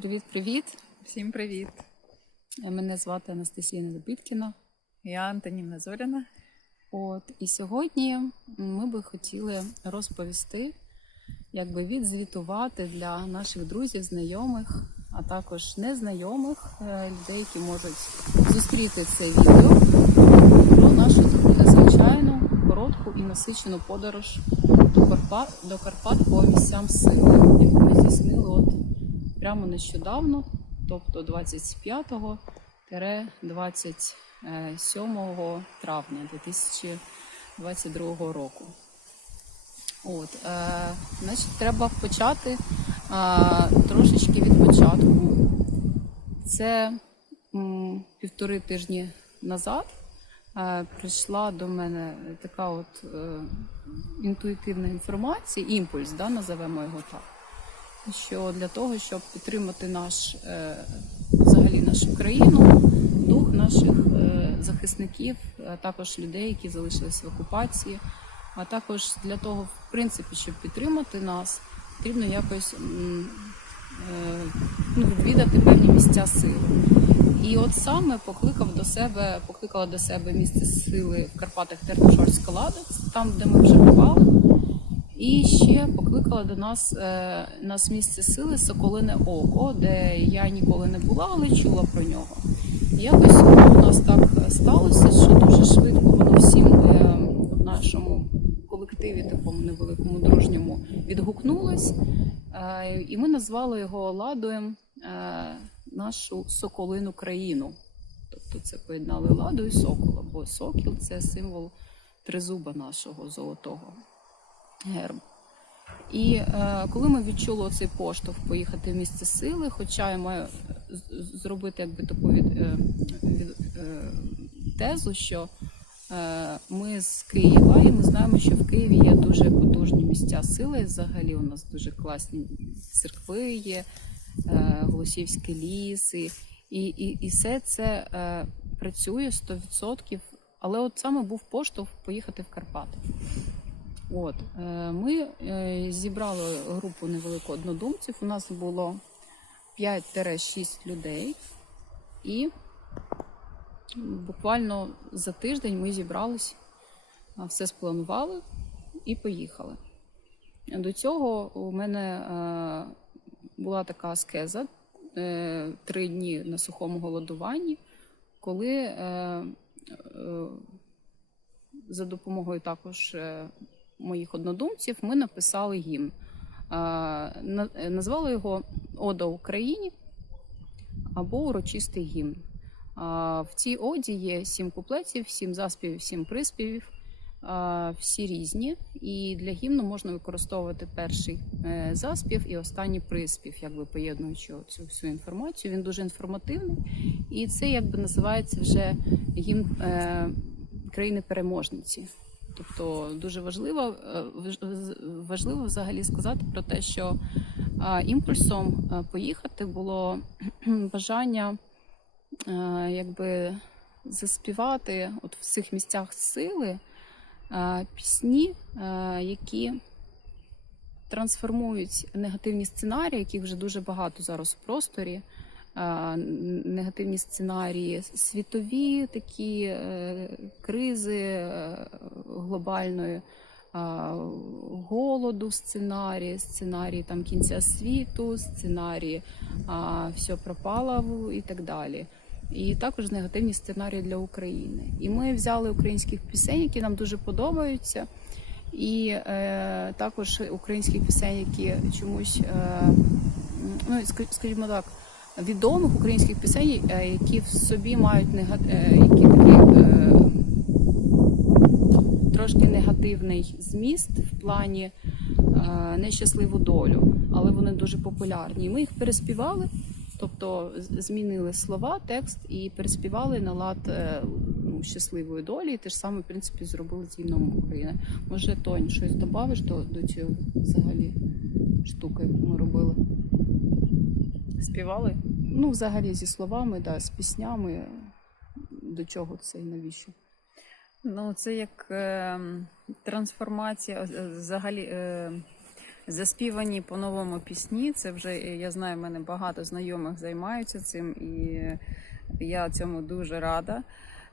Привіт-привіт. Всім привіт! Мене звати Анастасія Недобіткіна. Я Антоніна Зоряна. От і сьогодні ми би хотіли розповісти, якби відзвітувати для наших друзів, знайомих, а також незнайомих е, людей, які можуть зустріти це відео про нашу таку незвичайну, коротку і насичену подорож до Карпат, до Карпат по місцям сили, яку ми здійснили от прямо нещодавно, тобто 25-27 травня 2022 року. От, е, значить, треба почати е, трошечки від початку. Це м, півтори тижні назад е, прийшла до мене така от е, інтуїтивна інформація, імпульс, да, називаємо його так. Що для того, щоб підтримати наш е, взагалі нашу країну, дух наших е, захисників, а також людей, які залишились в окупації, а також для того, в принципі, щоб підтримати нас, потрібно якось е, ну, відвідати певні місця сили. І от саме покликав до себе, покликала до себе місце сили в Карпатах Терношорська Лада, там, де ми вже бували. І ще покликала до нас е, нас місце сили Соколине Око, де я ніколи не була, але чула про нього. Якось у нас так сталося, що дуже швидко воно всім е, в нашому колективі, такому невеликому дружньому, відгукнулось. Е, і ми назвали його Ладоєм е, нашу Соколину країну. Тобто це поєднали ладу і сокола, бо сокіл це символ тризуба нашого золотого герб. І е, коли ми відчули цей поштовх поїхати в місце сили, хоча я маю зробити якби таку від, е, від, е, тезу, що е, ми з Києва, і ми знаємо, що в Києві є дуже потужні місця сили. Взагалі у нас дуже класні церкви є, е, Голосівські ліси, і, і, і все це е, працює 100%. Але от саме був поштовх поїхати в Карпати. От е, ми е, зібрали групу невелику однодумців. У нас було 5-6 людей, і буквально за тиждень ми зібрались, все спланували і поїхали. До цього у мене е, була така аскеза е, три дні на сухому голодуванні, коли е, е, за допомогою також е, моїх однодумців ми написали гімн. На- Назвали його Ода Україні або урочистий гімн. В цій оді є сім куплетів, сім заспівів, сім приспівів. Всі різні, і для гімну можна використовувати перший е, заспів і останній приспів, якби поєднуючи цю всю інформацію. Він дуже інформативний, і це якби називається вже гімн е, країни-переможниці. Тобто дуже важливо, е, важливо взагалі сказати про те, що імпульсом е, поїхати було бажання е, якби заспівати от в цих місцях сили пісні, які трансформують негативні сценарії, яких вже дуже багато зараз у просторі. Е, Негативні сценарії світові, такі е, кризи е, глобальної голоду, сценарії, сценарії там кінця світу, сценарії а, все пропало і так далі. І також негативні сценарії для України. І ми взяли українських пісень, які нам дуже подобаються, і е, також українських пісень, які чомусь, е, ну скажімо так, відомих українських пісень, е, які в собі мають нега- е, які такі. Е, Трошки негативний зміст в плані нещасливу долю, але вони дуже популярні. Ми їх переспівали, тобто змінили слова, текст і переспівали на лад ну, щасливої долі. І те ж саме, в принципі, зробили з гімном України. Може, Тонь, щось додавиш до, до цього взагалі штуки, яку ми робили? Співали? Ну, взагалі, зі словами, да, з піснями. До чого це і навіщо? Ну, це як е, трансформація, взагалі е, Заспівані по-новому пісні. Це вже е, я знаю, в мене багато знайомих займаються цим, і я цьому дуже рада.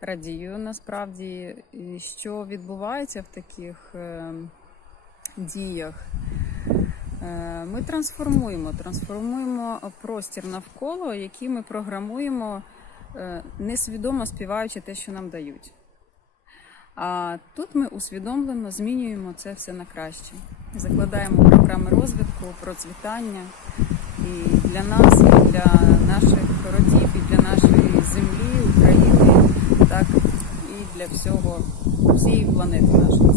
Радію насправді, що відбувається в таких е, діях. Е, Ми трансформуємо, трансформуємо простір навколо, який ми програмуємо, е, несвідомо співаючи те, що нам дають. А тут ми усвідомлено змінюємо це все на краще. Закладаємо програми розвитку, процвітання і для нас, і для наших родів, і для нашої землі, України, так і для всього, всієї планети нашої.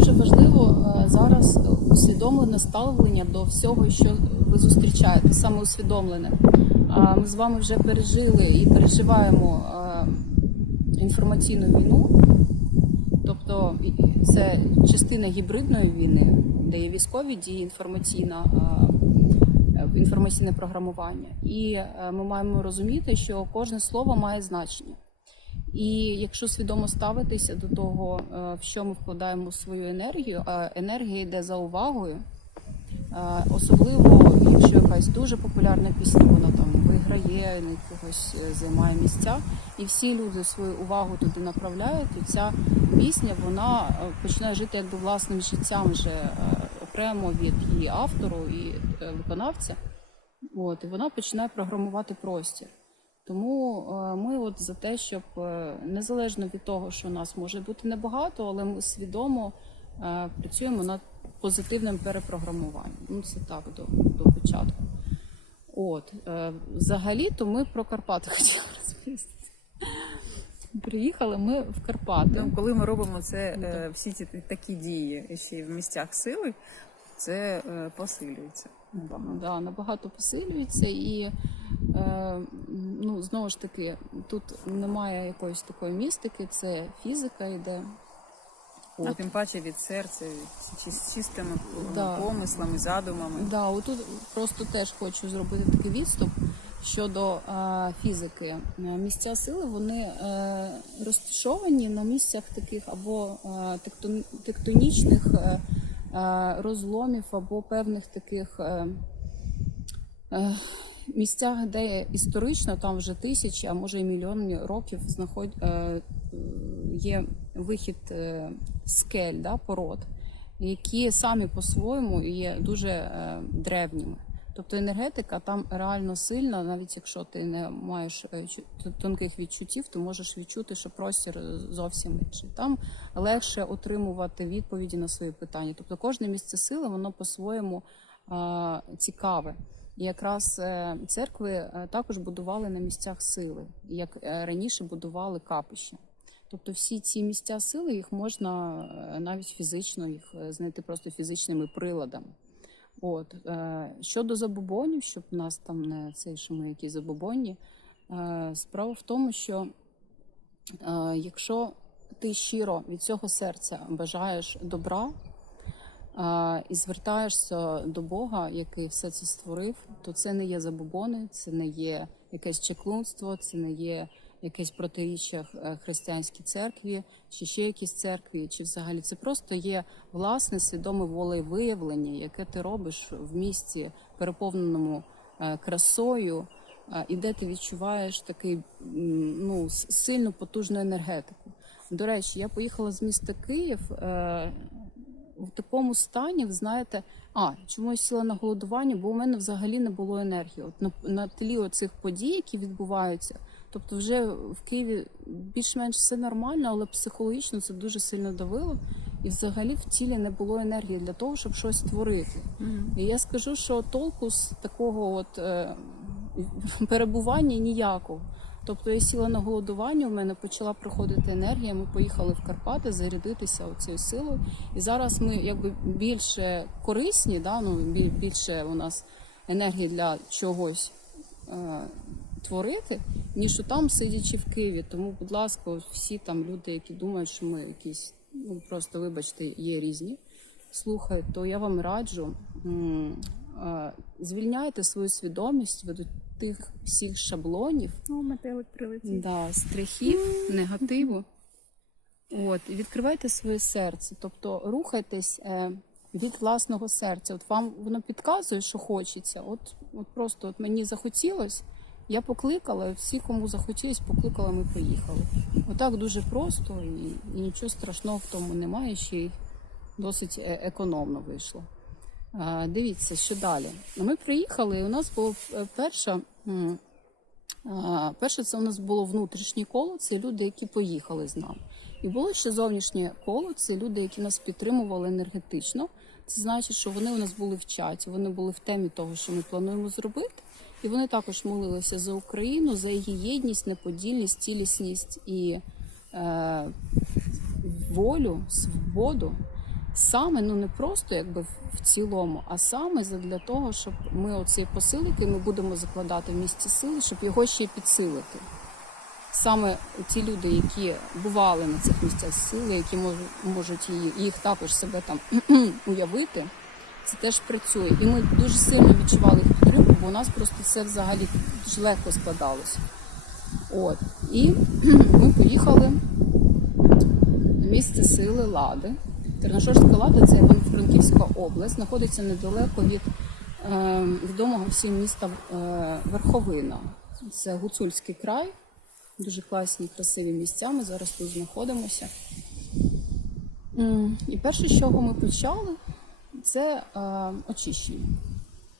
Дуже важливо е, зараз усвідомлене ставлення до всього, що ви зустрічаєте, саме усвідомлене. Ми з вами вже пережили і переживаємо е, інформаційну війну, тобто це частина гібридної війни, де є військові дії, інформаційна. е, Інформаційне програмування, і е, ми маємо розуміти, що кожне слово має значення. І якщо свідомо ставитися до того, е, в що ми вкладаємо свою енергію, а енергія йде за увагою, е, особливо якщо якась дуже популярна пісня, вона там виграє, на якогось е, займає місця, і всі люди свою увагу туди направляють, то ця пісня вона починає жити якби власним життям вже окремо від її автору і виконавця. От, і вона починає програмувати простір. Тому е, ми от за те, щоб е, незалежно від того, що нас може бути небагато, але ми свідомо е, працюємо над позитивним перепрограмуванням. Ну це так до, до початку. От е, взагалі, то ми про Карпати хотіли розповісти. Приїхали ми в Карпати. Ну, коли ми робимо це, е, всі ці такі дії ще й в місцях сили, це е, посилюється. Да, набагато посилюється і е, ну, знову ж таки, тут немає якоїсь такої містики, це фізика йде. А От. тим паче від серця, від чис- чистими Да. помислами, задумами. Да, отут просто теж хочу зробити такий відступ щодо е, фізики. Е, Місця сили вони е, розташовані на місцях таких або е, тектонічних е, е, розломів, або певних таких е, е, місцях, де історично там вже тисячі, а може і мільйони років знаход... е, е, є вихід е, скель, да, пород які самі по-своєму є дуже е, древніми. Тобто енергетика там реально сильна, навіть якщо ти не маєш е, тонких відчуттів, ти можеш відчути, що простір зовсім інший. Там легше отримувати відповіді на свої питання. Тобто кожне місце сили воно по-своєму е, цікаве. І якраз е, церкви е, також будували на місцях сили, як е, раніше будували капища. Тобто всі ці місця сили їх можна е, навіть фізично їх е, знайти просто фізичними приладами. От е, щодо забобонів, щоб нас там не цей, що ми якісь забобонні, е, справа в тому, що е, якщо ти щиро від цього серця бажаєш добра і звертаєшся до Бога, який все це створив, то це не є забобони, це не є якесь чеклунство, це не є якесь протиріччя е, християнській церкві, чи ще якісь церкві, чи взагалі це просто є власне свідоме волевиявлення, яке ти робиш в місті, переповненому е, красою, е, і де ти відчуваєш такий ну, сильну потужну енергетику. До речі, я поїхала з міста Київ. В такому стані, ви знаєте, а чому я сіла на голодування, бо у мене взагалі не було енергії. От на, на тлі оцих подій, які відбуваються, тобто вже в Києві більш-менш все нормально, але психологічно це дуже сильно давило. І взагалі в тілі не було енергії для того, щоб щось створити. І я скажу, що толку з такого от е, перебування ніякого. Тобто я сіла на голодування, у мене почала приходити енергія. Ми поїхали в Карпати зарядитися цією силою. І зараз ми якби більше корисні, да? ну, більше у нас енергії для чогось е, творити, ніж там сидячи в Києві. Тому, будь ласка, всі там люди, які думають, що ми якісь, ну просто вибачте, є різні. Слухай, то я вам раджу звільняйте свою свідомість від тих всіх шаблонів, О, метелик прилетів. да, страхів, негативу. От, і відкривайте своє серце, тобто рухайтесь е, від власного серця. От вам воно підказує, що хочеться. От, от просто от мені захотілось, я покликала, всі, кому захотілось, покликала, ми приїхали. Отак дуже просто і, і нічого страшного в тому немає, ще й досить е- економно вийшло. А, Дивіться, що далі. Ми приїхали, і у нас було е, а, Перше, це у нас було внутрішнє коло, це люди, які поїхали з нами. І було ще зовнішнє коло, це люди, які нас підтримували енергетично. Це значить, що вони у нас були в чаті, вони були в темі того, що ми плануємо зробити. І вони також молилися за Україну, за її єдність, неподільність, цілісність і е, волю, свободу. Саме ну не просто якби в- цілому, а саме для того, щоб ми оцей посил, який ми будемо закладати в місті сили, щоб його ще й підсилити. Саме ті люди, які бували на цих місцях сили, які можуть, її, їх також себе там уявити, це теж працює. І ми дуже сильно відчували бо у нас просто все взагалі дуже легко складалося. От. І ми поїхали в місце сили Лади. Терношорська Лада це Івано-Франківська область, знаходиться недалеко від е, відомого всім міста е, Верховина. Це Гуцульський край, дуже класні, красиві місця. Ми зараз тут знаходимося. І перше, з чого ми почали, це е, очищення.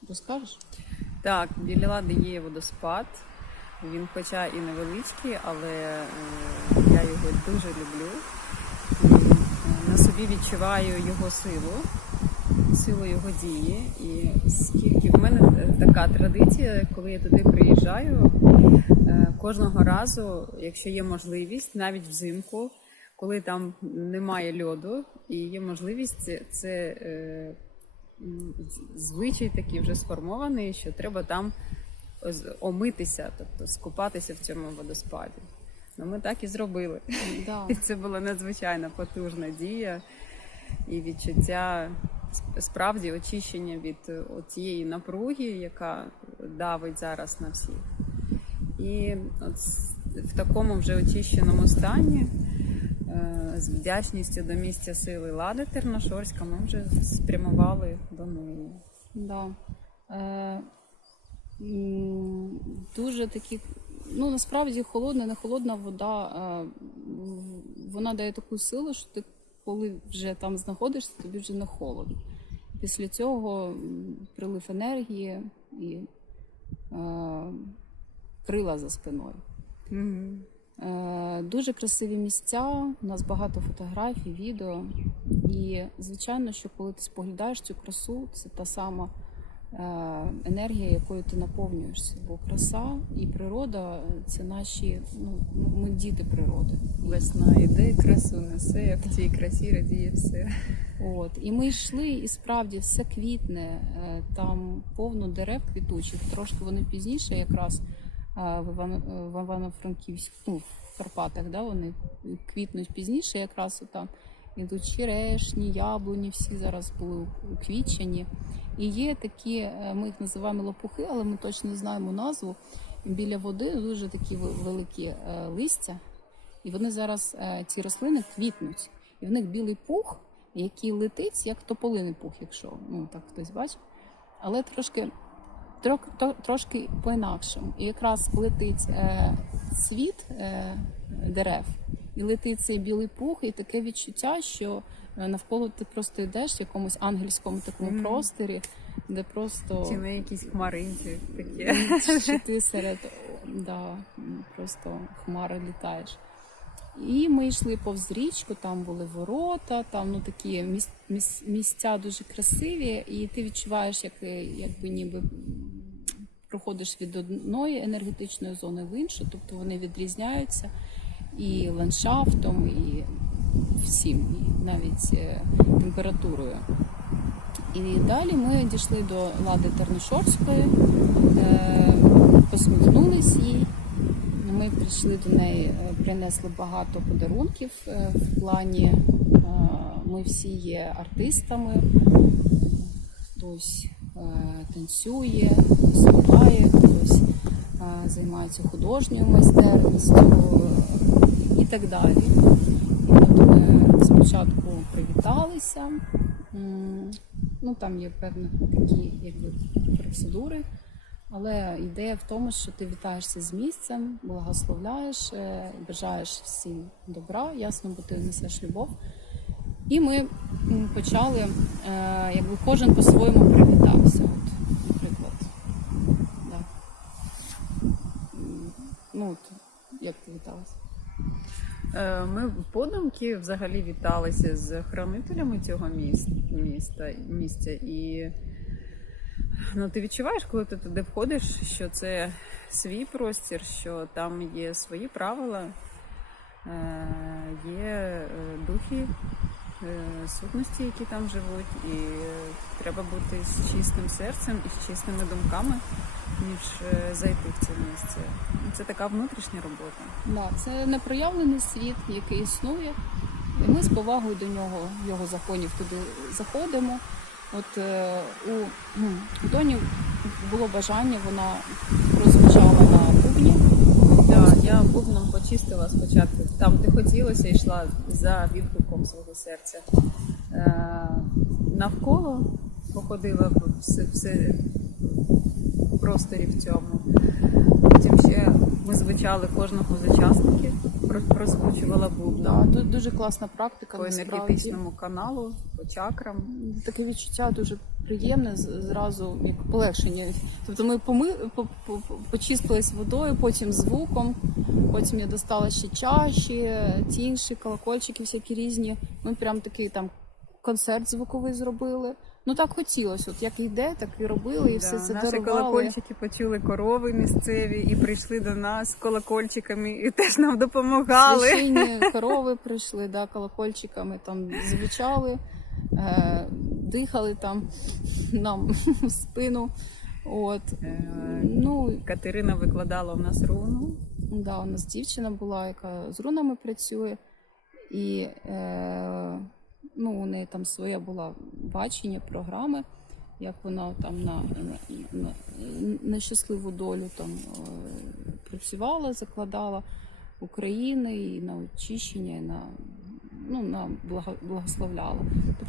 Розкажеш? Так, біля лади є водоспад. Він, хоча і невеличкий, але е, я його дуже люблю. На собі відчуваю його силу, силу його дії. І скільки в мене е, така традиція, коли я туди приїжджаю, е, кожного разу, якщо є можливість, навіть взимку, коли там немає льоду і є можливість, це, звичай такий вже сформований, що треба там омитися, тобто скупатися в цьому водоспаді. Ну, ми так і зробили. Да. І це була надзвичайно потужна дія і відчуття справді очищення від е, цієї напруги, яка давить зараз на всіх. І от в такому вже очищеному стані, з вдячністю до місця сили Лади Терношорська, ми вже спрямували до неї. Да. Е, дуже такі, ну насправді холодна, не холодна вода, е, вона дає таку силу, що ти коли вже там знаходишся, тобі вже не холодно. Після цього прилив енергії і е, крила за спиною. Е, Дуже красиві місця, у нас багато фотографій, відео. І звичайно, що коли ти споглядаєш цю красу, це та сама е, енергія, якою ти наповнюєшся. Бо краса і природа це наші, ну, ми діти природи. Весна іде, красу несе, як в цій красі радіє все. От і ми йшли, і справді все квітне. е, Там повно дерев квітучих. Трошки вони пізніше, якраз е, в Івано- в Івано-Франківську, ну, в Карпатах, да, вони квітнуть пізніше, якраз там ідуть черешні, яблуні, всі зараз були уквічені. І є такі, е, ми їх називаємо лопухи, але ми точно знаємо назву. Біля води дуже такі великі е, листя, і вони зараз е, ці рослини квітнуть. І в них білий пух, який летить, як тополиний пух, якщо ну так хтось бачив. Але трошки трошки по-інакшому. І якраз летить е, цвіт е, дерев, і летить цей білий пух, і таке відчуття, що е, навколо ти просто йдеш в якомусь ангельському такому Мгм. просторі, де просто Ці не якісь хмаринки такі. що ти серед да, просто хмари літаєш. І ми йшли повз річку, там були ворота, там ну такі міс- міс- місця дуже красиві, і ти відчуваєш, як якби ніби проходиш від одної енергетичної зони в іншу, тобто вони відрізняються і ландшафтом, і всім, і навіть е, температурою. І далі ми дійшли до лади Терношорської, е, посміхнулись їй. Ми прийшли до неї, е, принесли багато подарунків в плані. Ми всі є артистами, хтось танцює, співає, хтось е, займається художньою майстерністю е, і так далі. І от ми спочатку привіталися, Ну, там є певні такі якби, процедури, але ідея в тому, що ти вітаєшся з місцем, благословляєш, е, бажаєш всім добра, ясно, бо ти несеш любов. І ми почали, е, якби кожен по-своєму привітався. От, наприклад. Да. Ну, от, як ти віталася? Е, Ми подумки взагалі віталися з хранителями цього міста, місця. І ну, ти відчуваєш, коли ти туди входиш, що це свій простір, що там є свої правила, е, є духи, сутності, які там живуть, і е, треба бути з чистим серцем і з чистими думками, ніж е, зайти в це місце. Це така внутрішня робота. Да, це непроявлений світ, який існує, і ми з повагою до нього, його законів туди заходимо. От е, у, у Доні було бажання, вона розважала на бубні. Да, я бубном почистила спочатку там, де хотілося, йшла за відгуком свого серця. Е, навколо походила все, все в просторі в цьому. Потім ще ми звучали кожного з учасників, проскучувала бубна Да, тут дуже класна практика. по енергетичному каналу, по чакрам. Таке відчуття дуже приємне, зразу як полегшення. Тобто ми поми, по, по, по- почистились водою, потім звуком, потім я достала ще чаші, тінші, колокольчики всякі різні. Ми прям такий там концерт звуковий зробили. Ну так хотілося. От як йде, так і робили, і все Да, це Наші дарували. колокольчики почули корови місцеві і прийшли до нас з колокольчиками і теж нам допомагали. Священні корови прийшли, да, колокольчиками там звучали, е, дихали там нам в спину. От. Е, Ну, Катерина викладала в нас руну. да, у нас дівчина була, яка з рунами працює, і е, ну, у неї там своє було бачення програми, як вона там на, на, на долю там е, працювала, закладала України і на очищення, і на, ну, на благо, благословляла.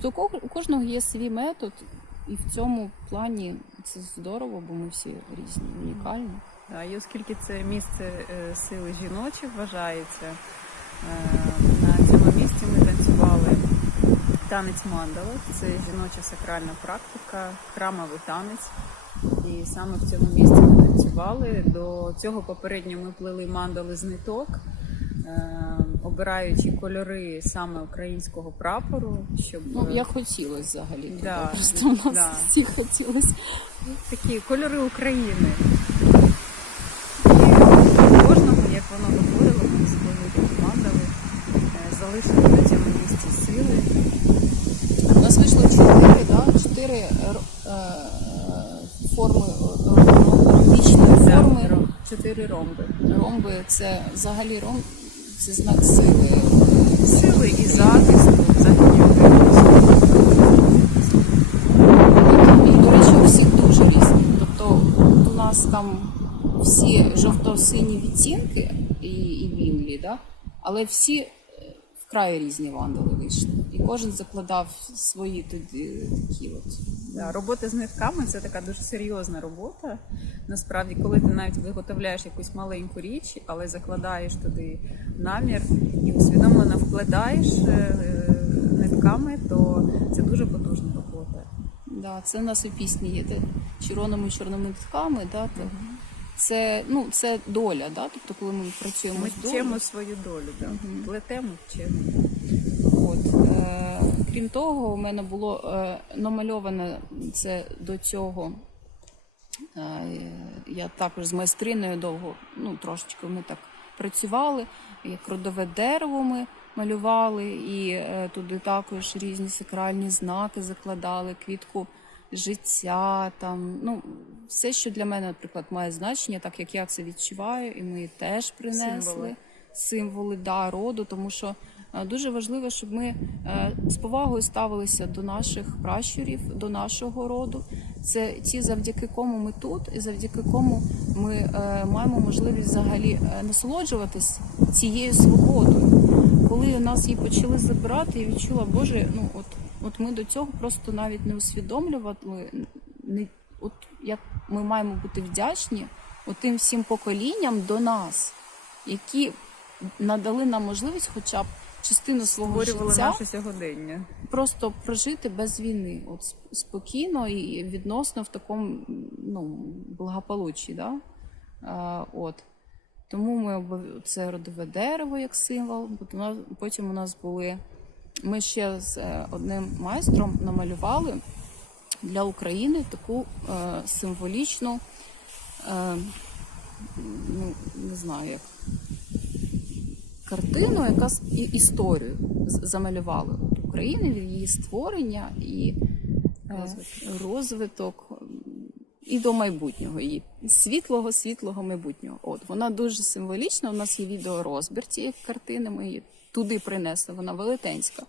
Тобто у кожного є свій метод, і в цьому плані це здорово, бо ми всі різні, унікальні. Да, І оскільки це місце е, сили жіночі вважається, е, на цьому місці ми танцювали танець мандала. Це жіноча сакральна практика, храмовий танець. І саме в цьому місці ми танцювали. До цього попередньо ми плели мандали з ниток, е, обираючи кольори саме українського прапору, щоб Ну, е, як хотілося взагалі. туди. Да, Просто у нас да. всі хотілося. такі кольори України. І кожного, як воно говорило, ми схожі мандали, е, залишили на цьому місці сили. У нас вийшло чотири, да? чотири е, форми ромбічної форми. Чотири ромби. Ромби це взагалі ромб, це знак сили. Сили і захисту, взагалі. І, до речі, у всіх дуже різні. Тобто у нас там всі жовто-сині відтінки і, і вінлі, да? але всі е, вкрай різні вандали вийшли. І кожен закладав свої тоді такі от. Да, робота з нитками це така дуже серйозна робота. Насправді, коли ти навіть виготовляєш якусь маленьку річ, але закладаєш туди намір і усвідомлено вкладаєш е, е, нитками, то це дуже потужна робота. Да, це у нас у пісні є червоними чорними нитками. Да, то це, ну, це доля, да? тобто коли ми працюємо Ми з долею. вчимо свою долю, да. Мгм. плетемо вчимо. От. Е, крім того, у мене було е, намальоване це до цього. Е, я також з майстриною довго, ну трошечки ми так працювали. Як родове дерево ми малювали, і е, туди також різні сакральні знаки закладали, квітку життя, там, ну, все, що для мене, наприклад, має значення, так як я це відчуваю, і ми теж принесли Символи. символи да, роду, тому що дуже важливо, щоб ми е, з повагою ставилися до наших пращурів, до нашого роду. Це ті, завдяки кому ми тут, і завдяки кому ми е, маємо можливість взагалі е, насолоджуватись цією свободою. Коли нас її почали забирати, я відчула, Боже, ну от От ми до цього просто навіть не усвідомлювали. Не, от як ми маємо бути вдячні тим всім поколінням до нас, які надали нам можливість хоча б частину свого життя наше сьогодення. просто прожити без війни, от спокійно і відносно в такому ну, благополуччі. Да? А, от. Тому ми це родове дерево як символ. От Потім у нас були. Ми ще з е, одним майстром намалювали для України таку е, символічну, е, ну, не знаю як, картину, яка історію замалювали України її створення і е, Розвиток. розвиток і до майбутнього, її світлого, світлого майбутнього. От вона дуже символічна. У нас є відеорозбір цієї картини. Ми її туди принесли. Вона велетенська.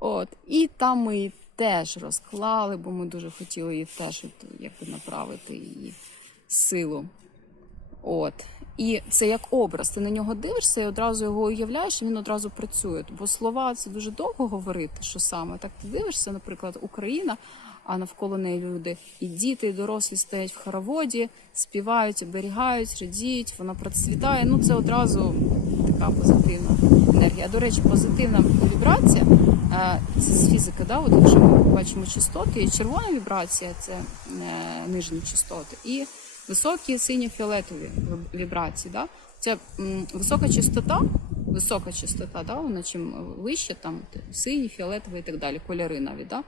От і там ми її теж розклали, бо ми дуже хотіли її теж якби направити її силу. От. І це як образ. Ти на нього дивишся і одразу його уявляєш, і він одразу працює. Бо слова це дуже довго говорити, що саме. Так ти дивишся, наприклад, Україна, а навколо неї люди і діти, і дорослі стоять в хороводі, співають, оберігають, радіють, вона процвітає. Ну це одразу така позитивна енергія. До речі, позитивна вібрація е, це з фізики, да? От якщо ми бачимо частоти, і червона вібрація це е, нижні частоти. І високі сині-фіолетові вібрації. Да? М, висока частота, висока частота, да? вона чим вище, там т- сині, фіолетові і так далі, кольори навіть. Да?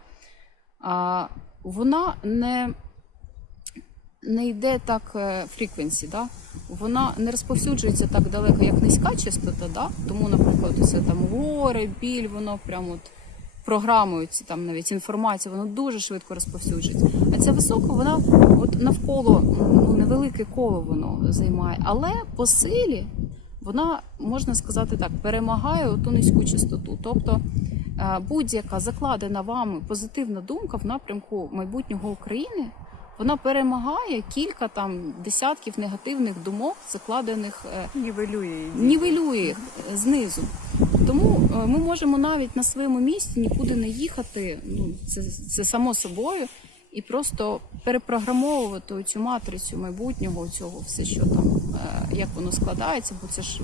А, вона не, не йде так фріквенсі, да? вона не розповсюджується так далеко, як низька частота. Да? Тому, наприклад, це там горе, біль, воно прямо от програмою ці там навіть інформацію, воно дуже швидко розповсюджується. А ця висока, вона от навколо ну, невелике коло воно займає, але по силі вона можна сказати так, перемагає ту низьку частоту. Тобто е, будь-яка закладена вами позитивна думка в напрямку майбутнього України. Вона перемагає кілька там десятків негативних думок, закладених е, Нівелює її. нівелює їх е, знизу. Тому е, ми можемо навіть на своєму місці нікуди не їхати. Ну це, це само собою, і просто перепрограмовувати цю матрицю майбутнього, цього все, що там, як воно складається, бо це ж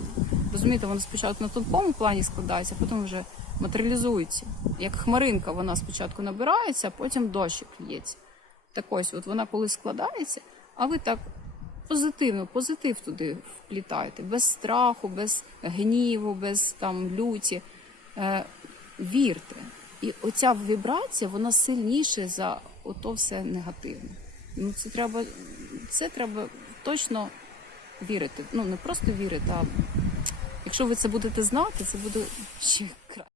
розумієте, воно спочатку на тонкому плані складається, а потім вже матеріалізується. Як хмаринка, вона спочатку набирається, а потім дощик лється. Так ось, от вона коли складається, а ви так позитивно, позитив туди вплітаєте, без страху, без гніву, без там люті. Е, вірте. І оця вібрація, вона сильніша за ото все негативне. Ну, це треба, це треба точно вірити. Ну, не просто вірити, а якщо ви це будете знати, це буде ще.